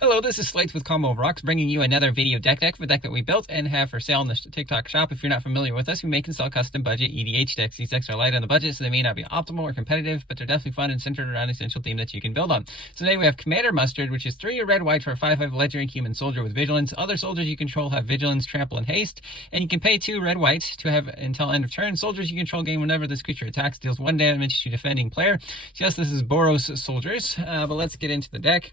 Hello, this is Slates with Combo of Rocks, bringing you another video deck for a deck that we built and have for sale in the TikTok shop. If you're not familiar with us, we make and sell custom budget EDH decks. These decks are light on the budget, so they may not be optimal or competitive, but they're definitely fun and centered around an essential theme that you can build on. So today we have Commander Mustard, which is 3 red-white for a 5/5 legendary human soldier with vigilance. Other soldiers you control have vigilance, trample, and haste, and you can pay 2 red-white to have until end of turn. Soldiers you control gain whenever this creature attacks, deals 1 damage to defending player. So yes, this is Boros soldiers, but let's get into the deck.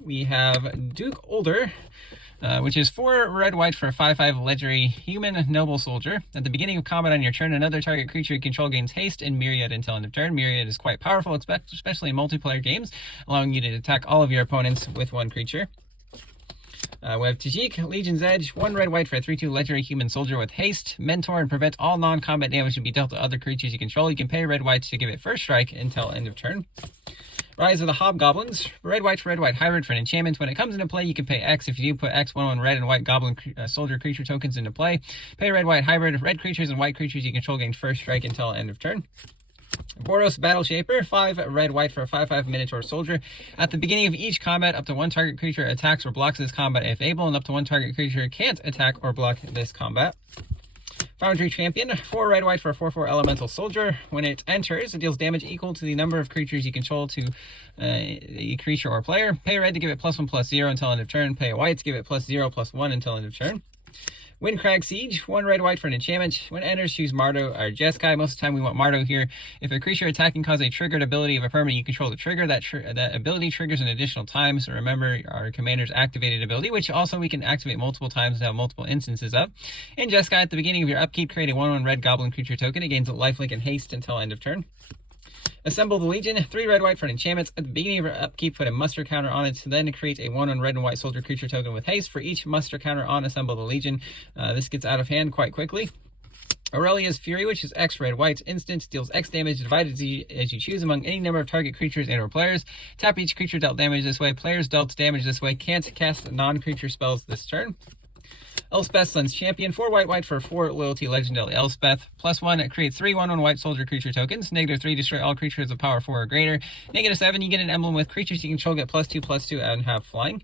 We have Duke Older, which is 4 red-white for a 5/5 legendary human noble soldier. At the beginning of combat on your turn, another target creature you control gains haste and Myriad until end of turn. Myriad is quite powerful, especially in multiplayer games, allowing you to attack all of your opponents with 1 creature. We have Tajik, Legion's Edge, 1 red-white for a 3/2 legendary human soldier with haste, mentor, and prevents all non-combat damage to be dealt to other creatures you control. You can pay red-white to give it first strike until end of turn. Rise of the Hobgoblins, red-white for red-white hybrid for an enchantment. When it comes into play, you can pay X. If you do, put X 1/1 red and white goblin soldier creature tokens into play. Pay red-white hybrid. Red creatures and white creatures you control gain first strike until end of turn. Boros Battle Shaper, 5 red-white for a 5/5 Minotaur soldier. At the beginning of each combat, up to 1 target creature attacks or blocks this combat if able, and up to 1 target creature can't attack or block this combat. Foundry Champion, 4 red-white for a 4/4 elemental soldier. When it enters, it deals damage equal to the number of creatures you control to a creature or player. Pay red to give it +1/+0 until end of turn. Pay white to give it +0/+1 until end of turn. Windcrag Siege, 1 red-white for an enchantment. When it enters, choose Mardo or Jeskai. Most of the time we want Mardo here. If a creature attacking causes a triggered ability of a permanent you control to trigger, that ability triggers an additional time. So remember our commander's activated ability, which also we can activate multiple times and have multiple instances of. In Jeskai, at the beginning of your upkeep, create a 1/1 red goblin creature token. It gains lifelink and haste until end of turn. Assemble the Legion, 3 red-white for an enchantment. At the beginning of your upkeep, put a muster counter on it, then create a 1/1 red and white soldier creature token with haste. For each muster counter on Assemble the Legion, this gets out of hand quite quickly. Aurelia's Fury, which is X red-white instant, deals X damage divided as you choose among any number of target creatures and/or players. Tap each creature dealt damage this way. Players dealt damage this way can't cast non-creature spells this turn. Elspeth, Sun's Champion, 4 white for 4 loyalty legendary Elspeth. +1, create 3 1/1 white soldier creature tokens. -3, destroy all creatures of power 4 or greater. -7, you get an emblem with creatures you control get +2/+2 and have flying.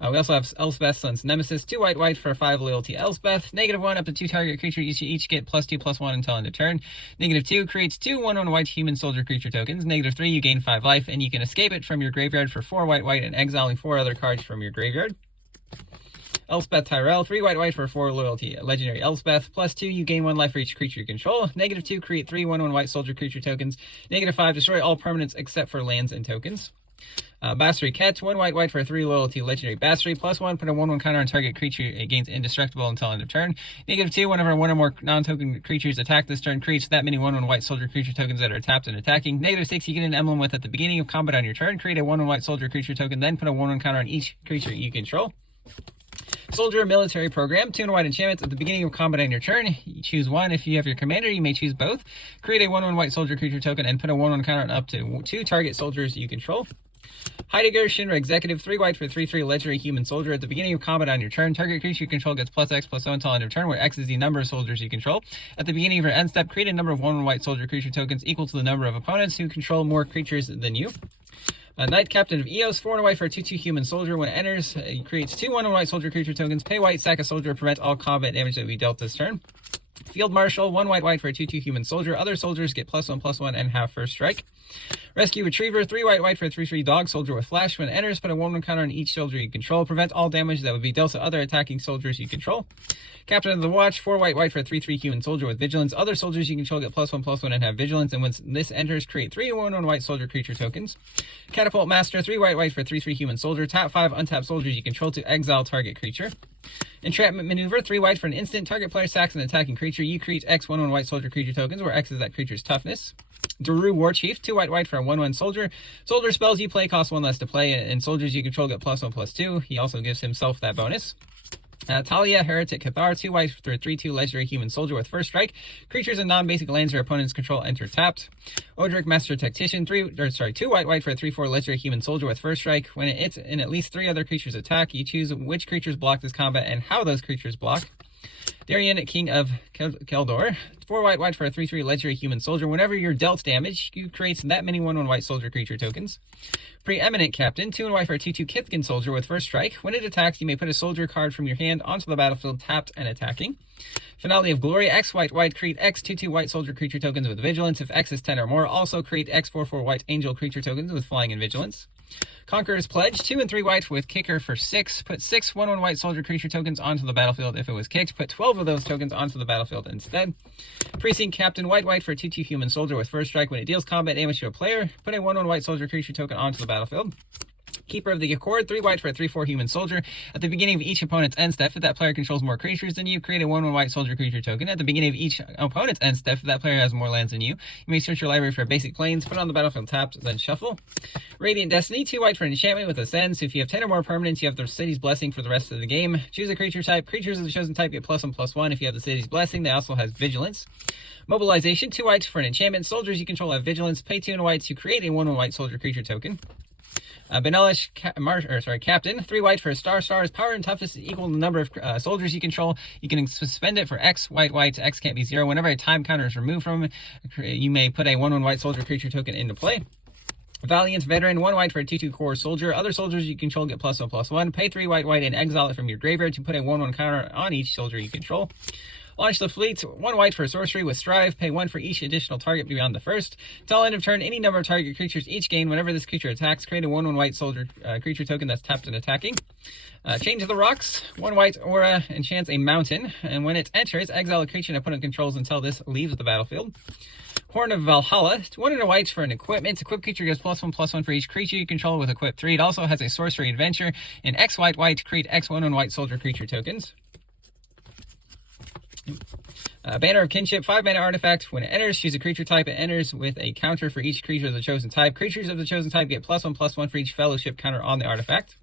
We also have Elspeth, Sun's Nemesis, 2 white for 5 loyalty Elspeth. -1, up to 2 target creatures you each get +2/+1 until end of turn. -2, creates 2 1/1 white human soldier creature tokens. -3, you gain 5 life, and you can escape it from your graveyard for 4 white and exiling 4 other cards from your graveyard. Elspeth Tyrell, 3 white for 4 loyalty legendary Elspeth. +2, you gain 1 life for each creature you control. -2, create 3 1/1 white soldier creature tokens. -5, destroy all permanents except for lands and tokens. Basri Ket, 1 white for 3 loyalty legendary Basri. +1, put a 1/1 counter on target creature. It gains indestructible until end of turn. -2, whenever 1 or more non-token creatures attack this turn, creates that many 1/1 white soldier creature tokens that are tapped and attacking. -6, you get an emblem with at the beginning of combat on your turn. Create a 1/1 white soldier creature token, then put a 1/1 counter on each creature you control. Soldier Military Program, 2 white enchantments. At the beginning of combat on your turn, you choose 1. If you have your commander, you may choose both. Create a 1/1 white soldier creature token and put a 1/1 counter on up to 2 target soldiers you control. Heidegger Shinra Executive, 3 white for 3/3 legendary human soldier. At the beginning of combat on your turn, target creature you control gets +X/+0 until end of turn, where X is the number of soldiers you control. At the beginning of your end step, create a number of 1/1 white soldier creature tokens equal to the number of opponents who control more creatures than you. Knight Captain of Eos, 4 white for a 2/2 human soldier. When it enters, it creates 2 1/1 white soldier creature tokens. Pay white, sack a soldier, prevent all combat damage that will be dealt this turn. Field Marshal, 1 white for a 2/2 human soldier. Other soldiers get +1/+1 and have first strike. Rescue Retriever, 3 white for a 3/3 dog soldier with flash. When it enters, put a 1/1 counter on each soldier you control. Prevent all damage that would be dealt to other attacking soldiers you control. Captain of the Watch, 4 white for a 3/3 human soldier with vigilance. Other soldiers you control get +1/+1 and have vigilance. And when this enters, create 3 1/1 white soldier creature tokens. Catapult Master, 3 white for a 3/3 human soldier. Tap 5 untapped soldiers you control to exile target creature. Entrapment Maneuver, 3 white for an instant. Target player sacks an attacking creature. You create X 1/1 white soldier creature tokens, where X is that creature's toughness. Daru War Chief, 2 white for a 1/1 soldier. Soldier spells you play cost 1 less to play, and soldiers you control get +1/+2. He also gives himself that bonus. Talia, Heretic Cathar, 2 white for a 3/2 legendary human soldier with first strike. Creatures and non-basic lands your opponents control enter tapped. Odric, Master Tactician, 2 white for a 3/4 legendary human soldier with first strike. When it's in at least 3 other creatures attack, you choose which creatures block this combat and how those creatures block. Darien, King of Keldor. 4 white for a 3/3 legendary human soldier. Whenever you're dealt damage, you create that many 1/1 white soldier creature tokens. Preeminent Captain. 2 white for a 2/2 Kithkin soldier with first strike. When it attacks, you may put a soldier card from your hand onto the battlefield tapped and attacking. Finale of Glory. X white create X 2/2 white soldier creature tokens with vigilance. If X is 10 or more, also create X 4/4 white angel creature tokens with flying and vigilance. Conqueror's Pledge. 2 and 3 white with kicker for 6. Put 6 1/1 white soldier creature tokens onto the battlefield. If it was kicked, put 12 of those tokens onto the battlefield instead. Precinct Captain. White for a 2/2 human soldier with first strike. When it deals combat damage to a player, put a 1/1 white soldier creature token onto the battlefield. Keeper of the Accord. 3 white for a 3/4 human soldier. At the beginning of each opponent's end step, if that player controls more creatures than you, create a 1/1 white soldier creature token. At the beginning of each opponent's end step, if that player has more lands than you may search your library for basic planes, put it on the battlefield tapped, then shuffle. Radiant Destiny. 2 white for an enchantment with Ascend. So if you have 10 or more permanents, you have the City's Blessing for the rest of the game. Choose a creature type. Creatures of the chosen type get +1/+1. If you have the City's Blessing, they also has Vigilance. Mobilization. 2 whites for an enchantment. Soldiers you control have Vigilance. Pay 2 whites to create a 1/1 white soldier creature token. Benelish Captain. 3 white for a star. Star's power and toughness is equal to the number of soldiers you control. You can suspend it for X white. X can't be 0. Whenever a time counter is removed from it, you may put a 1/1 white soldier creature token into play. Valiant Veteran. 1 white for a 2/2 core soldier. Other soldiers you control get +1/+1. Pay 3 white and exile it from your graveyard to put a 1/1 counter on each soldier you control. Launch the Fleet. 1 white for a sorcery with Strive. Pay 1 for each additional target beyond the first. Till end of turn, any number of target creatures each gain. Whenever this creature attacks, create a 1/1 white soldier creature token that's tapped and attacking. Change of the Rocks. 1 white aura enchants a mountain. And when it enters, exile a creature an opponent controls until this leaves the battlefield. Horn of Valhalla. 1 and a white for an equipment. Equip creature gets +1/+1 for each creature you control with equip 3. It also has a sorcery adventure. And X white create X 1/1 white soldier creature tokens. Banner of Kinship. 5 mana artifact. When it enters, choose a creature type. It enters with a counter for each creature of the chosen type. Creatures of the chosen type get +1/+1 for each fellowship counter on the artifact.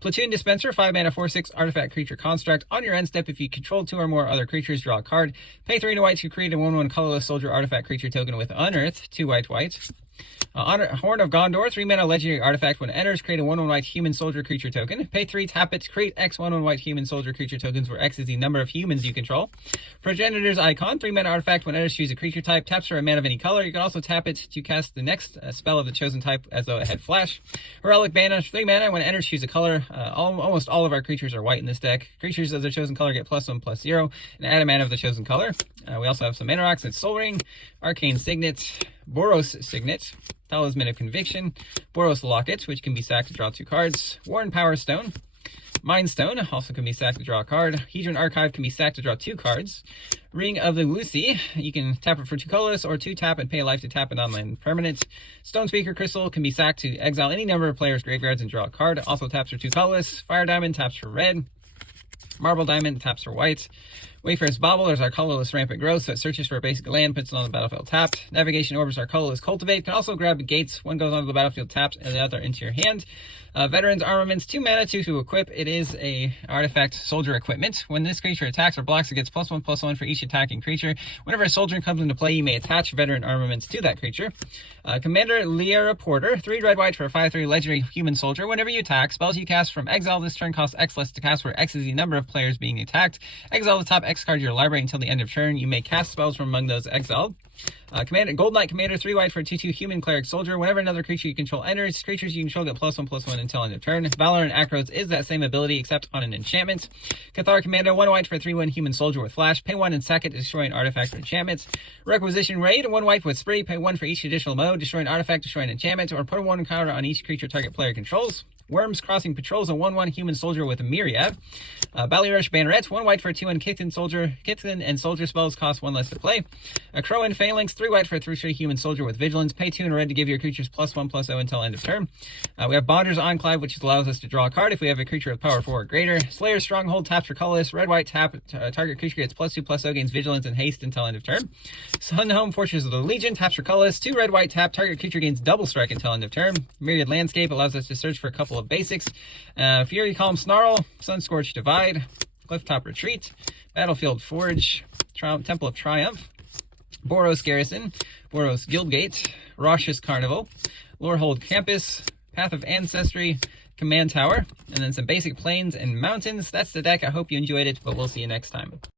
Platoon Dispenser. 5 mana 4/6 artifact creature construct. On your end step, if you control 2 or more other creatures, draw a card. Pay 3 white to create a 1/1 colorless soldier artifact creature token with Unearth. 2 white. Horn of Gondor. 3 mana legendary artifact. When it enters, create a 1/1 white human soldier creature token. Pay 3, tap it, create X 1/1 white human soldier creature tokens, where X is the number of humans you control. Progenitor's Icon. 3 mana artifact. When it enters, choose a creature type. Taps for a mana of any color. You can also tap it to cast the next spell of the chosen type as though it had flash. Heroic Banner. 3 mana. When it enters, choose a color. Almost all of our creatures are white in this deck. Creatures of the chosen color get +1/+0, and add a mana of the chosen color. We also have some Mana Rocks and Soul Ring, Arcane Signet, Boros Signet, Talisman of Conviction, Boros Locket, which can be sacked to draw 2 cards, Worn Power Stone, Mind Stone also can be sacked to draw a card, Hedron Archive can be sacked to draw 2 cards, Ring of the Lucy, you can tap it for 2 colorless or 2 tap and pay a life to tap an online permanent. Stone Speaker Crystal can be sacked to exile any number of players' graveyards and draw a card, also taps for 2 colorless. Fire Diamond taps for red, Marble Diamond taps for white. Wayfarer's Bauble is our colorless rampant growth, so it searches for a basic land, puts it on the battlefield tapped. Navigation Orb is our colorless cultivate. Can also grab gates. One goes onto the battlefield tapped and the other into your hand. Veteran's Armaments, 2 mana, 2 to equip. It is a artifact soldier equipment. When this creature attacks or blocks, it gets +1/+1 for each attacking creature. Whenever a soldier comes into play, you may attach Veteran Armaments to that creature. Commander Liara Porter, 3 red/white for a 5/3 legendary human soldier. Whenever you attack, spells you cast from exile this turn cost X less to cast, where X is the number of players being attacked. Exile the top X card of your library until the end of turn. You may cast spells from among those exiled. Gold Knight Commander, 3 white for a 2/2 human cleric soldier. Whenever another creature you control enters, creatures you control get +1/+1 until end of turn. Valor and Acros is that same ability except on an enchantment. Cathar Commander, 1 white for a 3/1 human soldier with flash. Pay 1 and sack it to destroy an artifact or enchantment. Requisition Raid, 1 white with spree. Pay 1 for each additional mode. Destroy an artifact, destroy an enchantment, or put a 1 counter on each creature target player controls. Worms Crossing Patrols, a 1/1 human soldier with a myriad. Ballyrush Banneret, 1 white for a 2/1 Kithkin and soldier spells cost 1 less to play. A Crowan Phalanx, 3 white for a 3/3 human soldier with vigilance. Pay 2 and red to give your creatures +1/+0 until end of turn. We have Bonder's Enclave, which allows us to draw a card if we have a creature with power 4 or greater. Slayer's Stronghold taps for colorless. Red/white tap, target creature gets +2/+0, gains vigilance and haste until end of turn. Sunhome Fortress of the Legion taps for colorless. 2 red/white tap, target creature gains double strike until end of turn. Myriad Landscape allows us to search for a couple of basics. Fury Calm Snarl, Sunscorched Divide, Clifftop Retreat, Battlefield Forge, Temple of Triumph, Boros Garrison, Boros Guildgate, Rausch's Carnival, Lorehold Campus, Path of Ancestry, Command Tower, and then some basic plains and mountains. That's the deck. I hope you enjoyed it, but we'll see you next time.